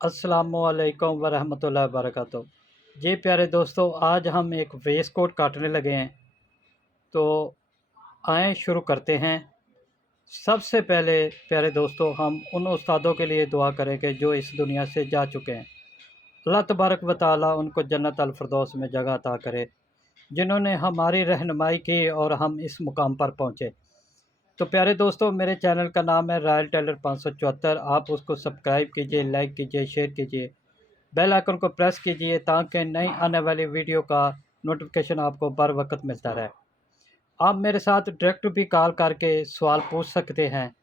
अस्सलामुअलैकुम वरहमतुल्लाहि वबरकातुहू। जी प्यारे दोस्तों, आज हम एक वेस्ट कोट काटने लगे हैं। तो आए शुरू करते हैं। सबसे पहले प्यारे दोस्तों, हम उन उस्तादों के लिए दुआ करेंगे जो इस दुनिया से जा चुके हैं। अल्लाह तबारक व तआला उनको जन्नत अल फिरदौस में जगह अता करे, जिन्होंने हमारी रहनुमाई की और हम इस मुकाम पर पहुँचे। तो प्यारे दोस्तों, मेरे चैनल का नाम है रॉयल टेलर 574। आप उसको सब्सक्राइब कीजिए, लाइक कीजिए, शेयर कीजिए, बेल आइकन को प्रेस कीजिए ताकि नई आने वाली वीडियो का नोटिफिकेशन आपको बर वक्त मिलता रहे। आप मेरे साथ डायरेक्ट भी कॉल करके सवाल पूछ सकते हैं,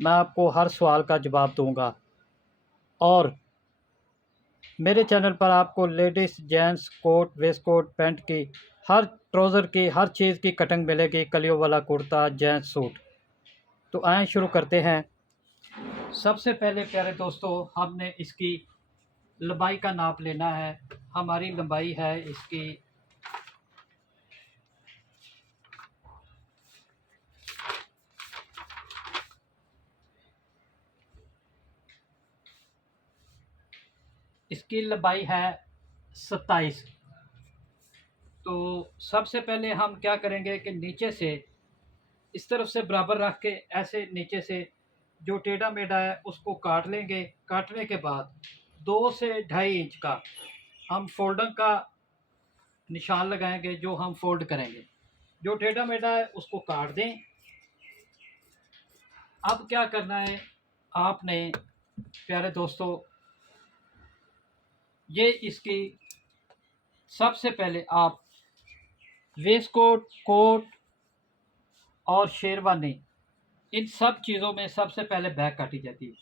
मैं आपको हर सवाल का जवाब दूंगा। और मेरे चैनल पर आपको ladies gents coat waistcoat pant की हर ट्राउज़र की हर चीज़ की कटिंग मिलेगी, कलियों वाला कुर्ता जेंट्स सूट। तो आए शुरू करते हैं। सबसे पहले प्यारे दोस्तों, हमने इसकी लंबाई का नाप लेना है। हमारी लंबाई है इसकी लंबाई है 27। तो सबसे पहले हम क्या करेंगे कि नीचे से इस तरफ से बराबर रख के ऐसे नीचे से जो टेढ़ा मेढ़ा है उसको काट लेंगे। काटने के बाद 2 से 2.5 इंच का हम फोल्डर का निशान लगाएंगे, जो हम फोल्ड करेंगे। जो टेढ़ा मेढ़ा है उसको काट दें। अब क्या करना है आपने प्यारे दोस्तों, ये इसकी सबसे पहले आप वेस्ट कोट कोट और शेरवानी, इन सब चीज़ों में सबसे पहले बैक काटी जाती है।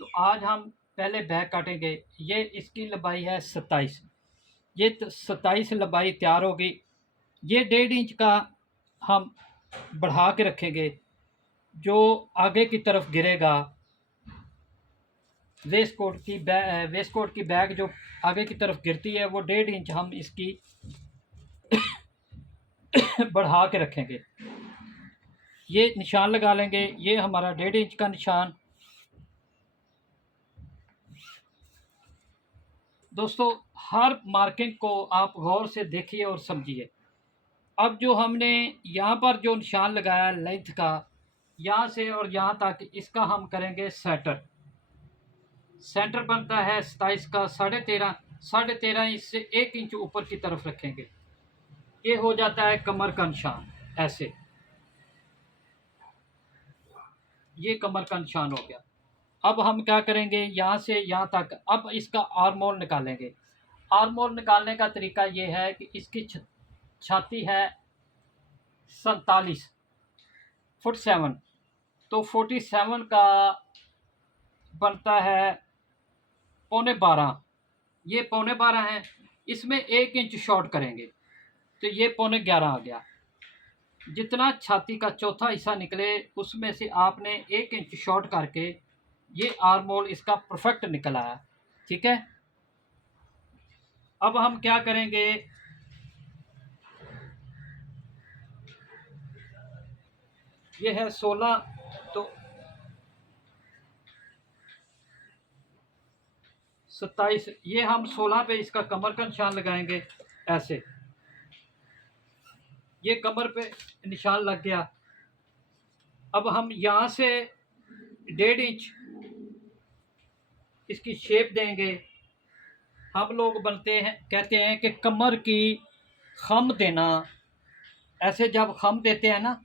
तो आज हम पहले बैक काटेंगे। ये इसकी लंबाई है 27। ये 27 लंबाई तैयार होगी। ये 1.5 इंच का हम बढ़ा के रखेंगे। जो आगे की तरफ गिरेगा वेस्ट कोट की बैग जो आगे की तरफ गिरती है वो 1.5 इंच हम इसकी बढ़ा के रखेंगे। ये निशान लगा लेंगे। ये हमारा 1.5 इंच का निशान। दोस्तों, हर मार्किंग को आप गौर से देखिए और समझिए। अब जो हमने यहाँ पर जो निशान लगाया लेंथ का, यहाँ से और यहाँ तक, इसका हम करेंगे सेंटर। सेंटर बनता है 27 का 13.5। 13.5 इंच से 1 इंच ऊपर की तरफ रखेंगे। ये हो जाता है कमर का निशान। ऐसे ये कमर का निशान हो गया। अब हम क्या करेंगे, यहाँ से यहाँ तक अब इसका आर्म होल निकालेंगे। आर्म होल निकालने का तरीका ये है कि इसकी छाती है 47 फुट 7। तो 47 का बनता है 11.25। ये 11.25 है। इसमें 1 इंच शॉर्ट करेंगे तो ये 11.25 आ गया। जितना छाती का चौथा हिस्सा निकले उसमें से आपने 1 इंच शॉर्ट करके ये आर्म होल इसका परफेक्ट निकल आया। ठीक है। अब हम क्या करेंगे, ये है 16। तो 27, ये हम 16 पे इसका कमर का निशान लगाएंगे। ऐसे ये कमर पे निशान लग गया। अब हम यहाँ से 1.5 इंच इसकी शेप देंगे। हम लोग बनते हैं कहते हैं कि कमर की खम देना। ऐसे जब खम देते हैं ना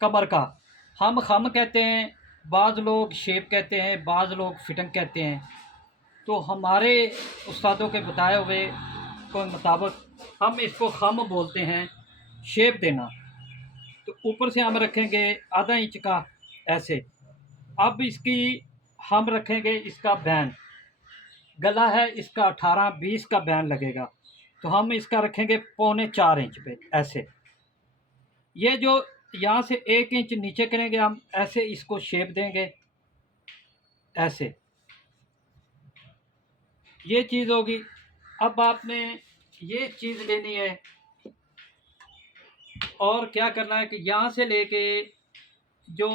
कमर का, हम खम कहते हैं, बाज़ लोग शेप कहते हैं, बाज़ लोग फिटिंग कहते हैं। तो हमारे उस्तादों के बताए हुए के मुताबिक हम इसको खम बोलते हैं, शेप देना। तो ऊपर से हम रखेंगे आधा इंच का ऐसे। अब इसकी हम रखेंगे इसका बैन। गला है इसका 18-20 का बैन लगेगा। तो हम इसका रखेंगे 3.25 इंच पे ऐसे। ये जो यहाँ से 1 इंच नीचे करेंगे हम ऐसे, इसको शेप देंगे ऐसे। ये चीज़ होगी। अब आपने ये चीज़ लेनी है और क्या करना है कि यहाँ से लेके जो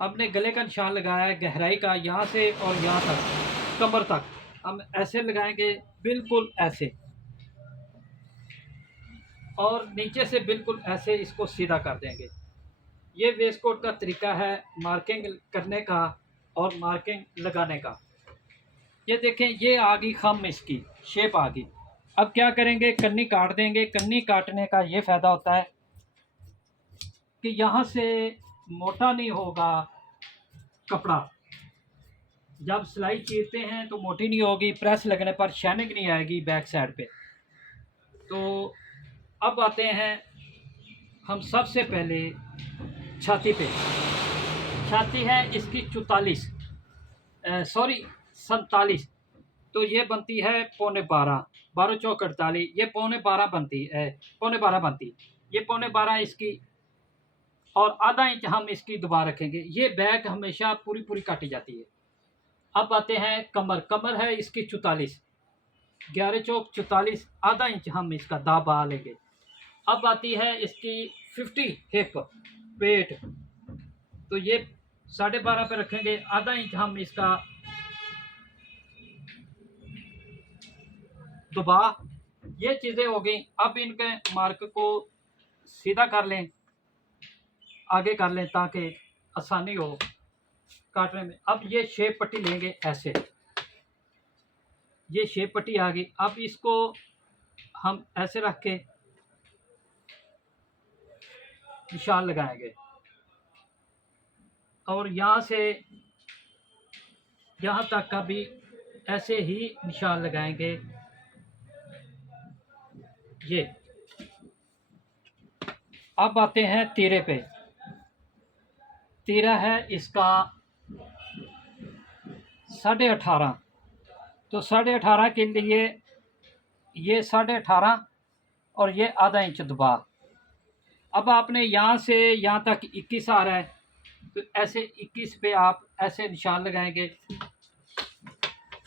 हमने गले का निशान लगाया है गहराई का, यहाँ से और यहाँ तक, कमर तक हम ऐसे लगाएंगे, बिल्कुल ऐसे, और नीचे से बिल्कुल ऐसे इसको सीधा कर देंगे। ये वेस्ट कोट का तरीका है मार्किंग करने का और मार्किंग लगाने का। ये देखें, ये आ गई खम, इसकी शेप आ गई। अब क्या करेंगे, कन्नी काट देंगे। कन्नी काटने का ये फ़ायदा होता है कि यहाँ से मोटा नहीं होगा कपड़ा। जब सिलाई चीरते हैं तो मोटी नहीं होगी, प्रेस लगने पर शाइनिंग नहीं आएगी बैक साइड पे। तो अब आते हैं हम सबसे पहले छाती पे। छाती है इसकी 44, सॉरी 47, तो ये बनती है पौने 12, 12 चौक 48, ये पौने 12 बनती है, पौने 12 बनती, ये पौने 12 इसकी, और आधा इंच हम इसकी दोबारा रखेंगे। ये बैक हमेशा पूरी पूरी काटी जाती है। अब आते हैं कमर। कमर है इसकी 44, 11 चौक 44, आधा इंच हम इसका दाबा लेंगे। अब आती है इसकी 50 हिप पेट, तो ये 12.5 पे रखेंगे, आधा इंच हम इसका दबा। ये चीज़ें हो गई। अब इनके मार्क को सीधा कर लें, आगे कर लें ताकि आसानी हो काटने में। अब ये शेप पट्टी लेंगे ऐसे, ये शेप पट्टी आ गई। अब इसको हम ऐसे रख के निशान लगाएंगे, और यहाँ से यहाँ तक का भी ऐसे ही निशान लगाएंगे। ये अब आते हैं तीरे पे। तीरा है इसका 18.5, तो 18.5 के लिए ये 18.5 और ये आधा इंच दबा। अब आपने यहाँ से यहाँ तक 21 आ रहा है, तो ऐसे 21 पे आप ऐसे निशान लगाएंगे।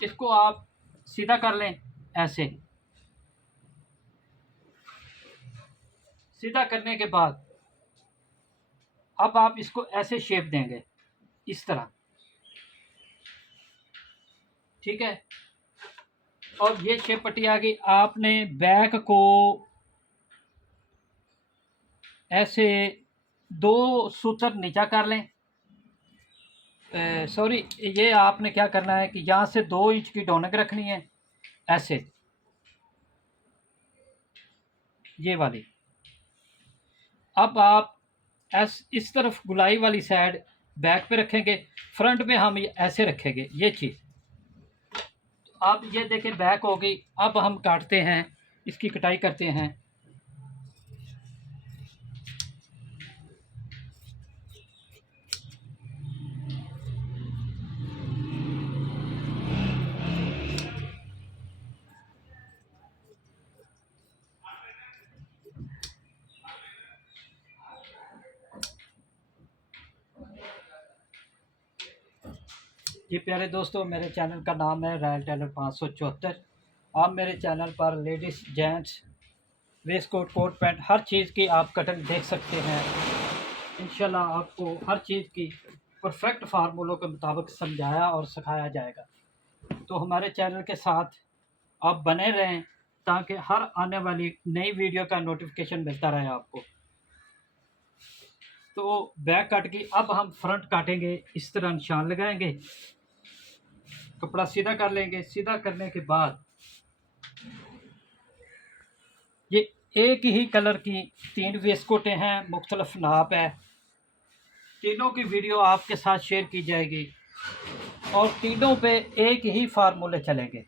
इसको आप सीधा कर लें ऐसे। सीधा करने के बाद अब आप इसको ऐसे शेप देंगे, इस तरह, ठीक है। और ये शेप पट्टी आ गई। आपने बैक को ऐसे 2 सूत्र नीचा कर लें, सॉरी, ये आपने क्या करना है कि यहाँ से 2 इंच की डोनक रखनी है ऐसे, ये वाली। अब आप इस तरफ गुलाई वाली साइड बैक पे रखेंगे, फ्रंट में हम ऐसे रखेंगे, ये चीज़। अब ये देखें बैक हो गई। अब हम काटते हैं, इसकी कटाई करते हैं। जी प्यारे दोस्तों, मेरे चैनल का नाम है रॉयल टेलर 574। आप मेरे चैनल पर ladies, gents, waistcoat, coat pant, हर चीज़ की आप कटिंग देख सकते हैं। इंशाल्लाह आपको हर चीज़ की परफेक्ट फार्मूलों के मुताबिक समझाया और सिखाया जाएगा। तो हमारे चैनल के साथ आप बने रहें ताकि हर आने वाली नई वीडियो का नोटिफिकेशन मिलता रहे आपको। तो बैक कट की अब हम फ्रंट काटेंगे। इस तरह निशान लगाएंगे, कपड़ा सीधा कर लेंगे। सीधा करने के बाद ये एक ही कलर की 3 वेस्टकोटें हैं, मुख्तलिफ नाप है। तीनों की वीडियो आपके साथ शेयर की जाएगी और तीनों पे एक ही फार्मूले चलेंगे।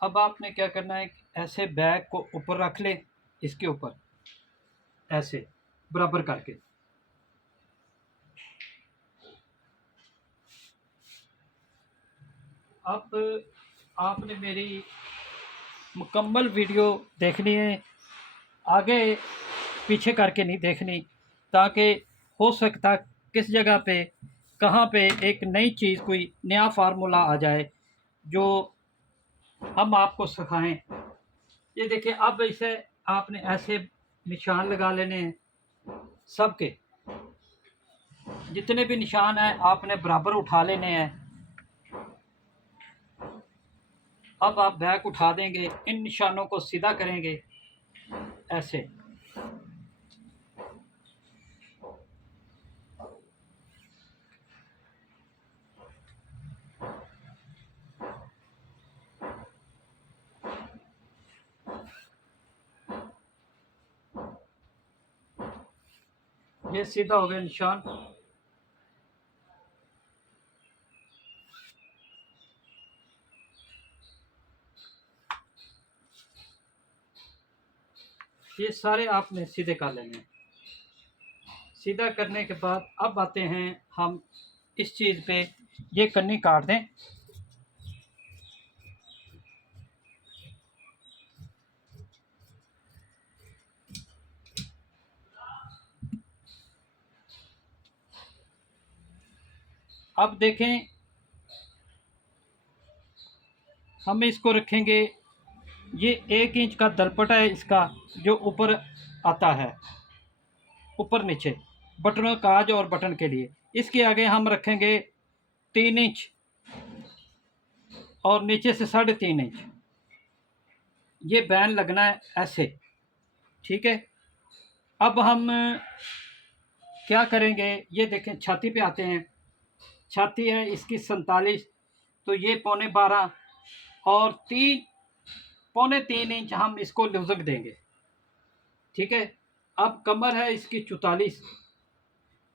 अब आपने क्या करना है, ऐसे बैग को ऊपर रख लें, इसके ऊपर ऐसे बराबर करके। अब आपने मेरी मुकम्मल वीडियो देखनी है, आगे पीछे करके नहीं देखनी, ताकि हो सकता किस जगह पे कहाँ पे एक नई चीज़, कोई नया फार्मूला आ जाए जो हम आपको सिखाएं। ये देखिए, अब इसे आपने ऐसे निशान लगा लेने हैं सबके जितने भी निशान हैं आपने बराबर उठा लेने हैं। अब आप बैक उठा देंगे, इन निशानों को सीधा करेंगे ऐसे। ये सीधा हो गया निशान। ये सारे आपने सीधे कर लेने हैं। सीधा करने के बाद अब आते हैं हम इस चीज़ पे, ये कन्नी काट दें। अब देखें हम इसको रखेंगे, ये 1 इंच का दलपट है इसका जो ऊपर आता है, ऊपर नीचे बटनों काज और बटन के लिए। इसके आगे हम रखेंगे 3 इंच और नीचे से 3.5 इंच। ये बैन लगना है ऐसे, ठीक है। अब हम क्या करेंगे, ये देखें छाती पे आते हैं। छाती है इसकी 47, तो ये 12.25 और 3 इंच हम इसको लुजक देंगे, ठीक है। अब कमर है इसकी 44,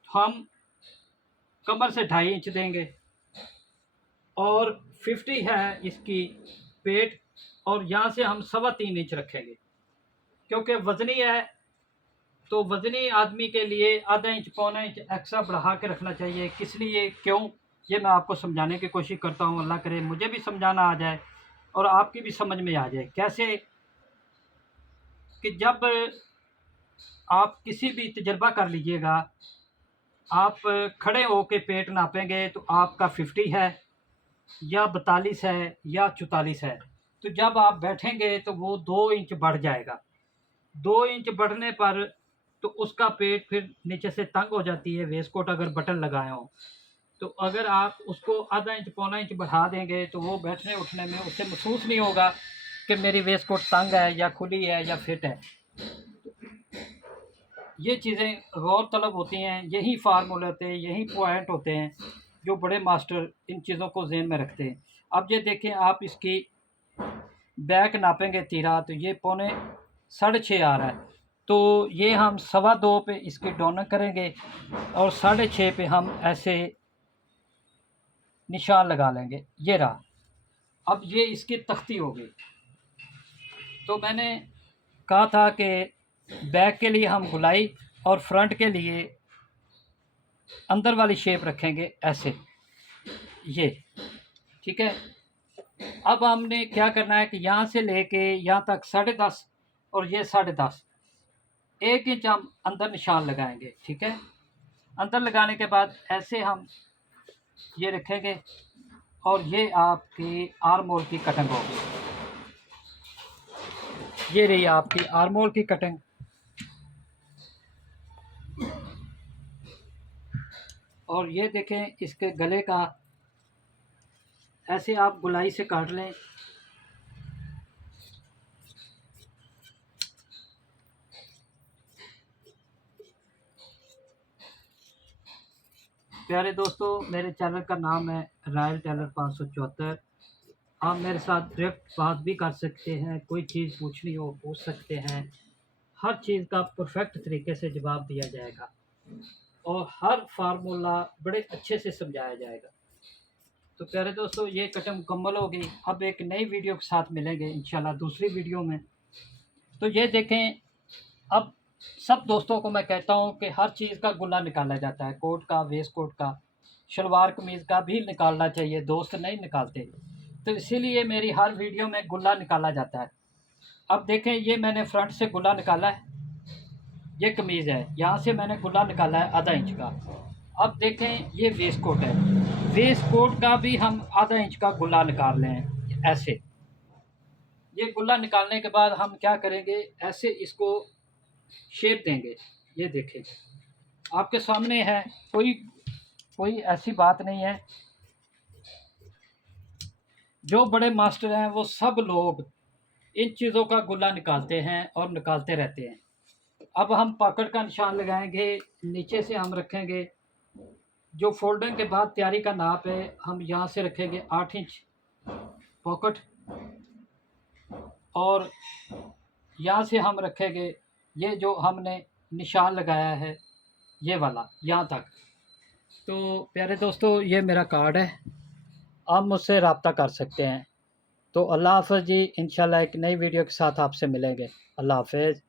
हम कमर से 2.5 इंच देंगे और 50 है इसकी पेट, और यहाँ से हम 3.25 इंच रखेंगे क्योंकि वज़नी है, तो वज़नी आदमी के लिए आधा इंच 1.25 इंच एक्स्ट्रा बढ़ा के रखना चाहिए। किस लिए, क्यों, ये मैं आपको समझाने की कोशिश करता हूँ। अल्लाह करे मुझे भी समझाना आ जाए और आपकी भी समझ में आ जाए। कैसे कि जब आप किसी भी तजर्बा कर लीजिएगा, आप खड़े होके पेट नापेंगे तो आपका 50 है या 42 है या 44 है, तो जब आप बैठेंगे तो वो 2 इंच बढ़ जाएगा। 2 इंच बढ़ने पर तो उसका पेट फिर नीचे से तंग हो जाती है, वेस्ट कोट अगर बटन लगाए हों तो। अगर आप उसको आधा इंच 1.25 इंच बढ़ा देंगे तो वो बैठने उठने में उसे महसूस नहीं होगा कि मेरी वेस्ट कोट तंग है या खुली है या फिट है। ये चीज़ें गौर तलब होती हैं, यही फार्मूले होते हैं, यही पॉइंट होते हैं जो बड़े मास्टर इन चीज़ों को ज़हन में रखते हैं। अब ये देखें, आप इसकी बैक नापेंगे तीरा तो ये 6.25 आ रहा है, तो ये हम 2.25 पे इसकी डोनर करेंगे और 6.5 पे हम ऐसे निशान लगा लेंगे। ये रहा, अब ये इसकी तख्ती हो गई। तो मैंने कहा था कि बैक के लिए हम गुलाई और फ्रंट के लिए अंदर वाली शेप रखेंगे ऐसे, ये ठीक है। अब हमने क्या करना है कि यहाँ से लेके यहाँ तक 10.5 और ये 10.5, 1 इंच हम अंदर निशान लगाएंगे, ठीक है। अंदर लगाने के बाद ऐसे हम ये रखेंगे और ये आपकी आर्म होल की कटिंग होगी। ये रही आपकी आर्म होल की कटिंग। और ये देखें इसके गले का ऐसे आप गुलाई से काट लें। प्यारे दोस्तों, मेरे चैनल का नाम है रॉयल टेलर 574। आप मेरे साथ डायरेक्ट बात भी कर सकते हैं, कोई चीज़ पूछनी हो पूछ सकते हैं। हर चीज़ का परफेक्ट तरीके से जवाब दिया जाएगा और हर फार्मूला बड़े अच्छे से समझाया जाएगा। तो प्यारे दोस्तों, ये कटिंग मुकम्मल हो गई। अब एक नई वीडियो के साथ मिलेंगे इंशाल्लाह दूसरी वीडियो में। तो ये देखें, अब सब दोस्तों को मैं कहता हूँ कि हर चीज़ का गुल्ला निकाला जाता है, कोट का, वेस्ट कोट का, शलवार कमीज़ का भी निकालना चाहिए, दोस्त नहीं निकालते। तो इसीलिए मेरी हर वीडियो में गुल्ला निकाला जाता है। अब देखें, ये मैंने फ्रंट से गुल्ला निकाला है, ये कमीज़ है, यहाँ से मैंने गुल्ला निकाला है आधा इंच का। अब देखें, ये वेस्ट कोट है, वेस्ट कोट का भी हम आधा इंच का गुल्ला निकाल लें ऐसे। ये गुल्ला निकालने के बाद हम क्या करेंगे, ऐसे इसको शेप देंगे। ये देखें, आपके सामने है, कोई कोई ऐसी बात नहीं है। जो बड़े मास्टर हैं वो सब लोग इन चीज़ों का गुल्ला निकालते हैं और निकालते रहते हैं। अब हम पकड़ का निशान लगाएंगे, नीचे से हम रखेंगे, जो फोल्डिंग के बाद तैयारी का नाप है हम यहाँ से रखेंगे 8 इंच पॉकेट, और यहाँ से हम रखेंगे ये जो हमने निशान लगाया है ये वाला यहाँ तक। तो प्यारे दोस्तों, ये मेरा कार्ड है, आप मुझसे रब्ता कर सकते हैं। तो अल्लाह हाफ़िज़ जी, इंशाल्लाह एक नई वीडियो के साथ आपसे मिलेंगे। अल्लाह हाफ़िज़।